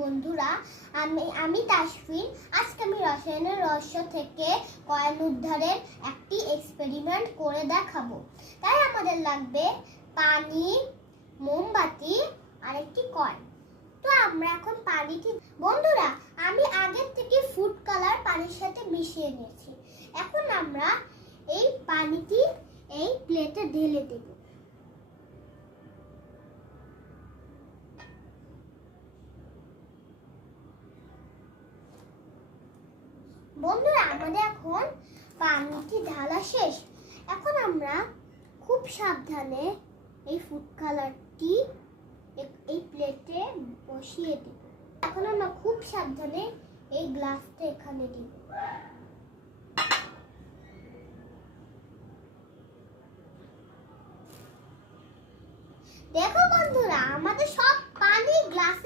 বন্ধুরা, আমি তাসফিন। আজকে আমি রসায়নের রহস্য থেকে কয়েন উদ্ধারের একটি এক্সপেরিমেন্ট করে দেখাবো। তাই আমাদের লাগবে পানি, মোমবাতি আর একটি কয়েন। তো আমরা এখন পানিটি, বন্ধুরা, আমি আগের থেকে ফুড কালার পানির সাথে মিশিয়ে নিয়েছি। এখন আমরা এই পানিটি এই প্লেটে ঢেলে দেব। বন্ধুরা, আমাদের এখন পানিটি ঢালা শেষ। এখন আমরা খুব সাবধানে এই ফুড কালারটি এই প্লেটে বসিয়ে দেব। এখন আমরা খুব সাবধানে এই গ্লাসটা এখানে দিব। দেখো বন্ধুরা, আমাদের সব পানি গ্লাস